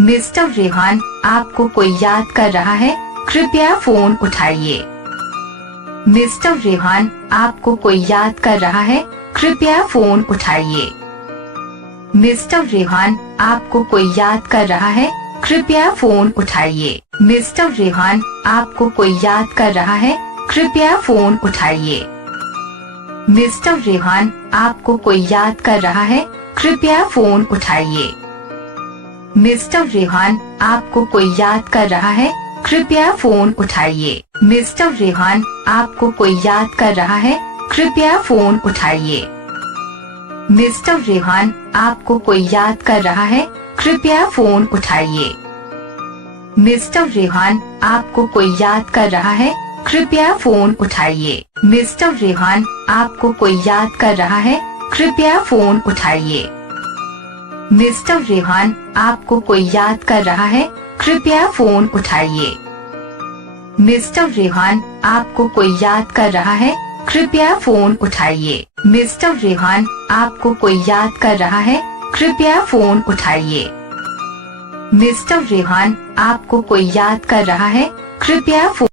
Mister Rehan, आपको कोई याद कर रहा है, कृपया फोन उठाइए। मिस्टर रेहान, आपको कोई याद कर रहा है, कृपया फोन उठाइए। मिस्टर रेहान, आपको कोई याद कर रहा है, कृपया फोन उठाइए। मिस्टर रेहान, आपको कोई याद कर रहा है, कृपया फोन उठाइए। मिस्टर रेहान, आपको कोई याद कर रहा है, कृपया फोन उठाइए। मिस्टर रेहान, आपको कोई याद कर रहा है, कृपया फोन उठाइए। मिस्टर रेहान, आपको कोई याद कर रहा है, कृपया फोन उठाइए। मिस्टर रेहान, आपको कोई याद कर रहा है, कृपया फोन उठाइए। मिस्टर रेहान, आपको कोई याद कर रहा है, कृपया फोन उठाइए। मिस्टर रेहान, आपको कोई याद कर रहा है, कृपया फोन उठाइए। मिस्टर रेहान, आपको कोई याद कर रहा है, कृपया फोन उठाइए। मिस्टर रेहान, आपको कोई याद कर रहा है, कृपया फोन उठाइए। मिस्टर रेहान, आपको कोई याद कर रहा है, कृपया फोन उठाइए। मिस्टर रेहान, आपको कोई याद कर रहा है, कृपया फोन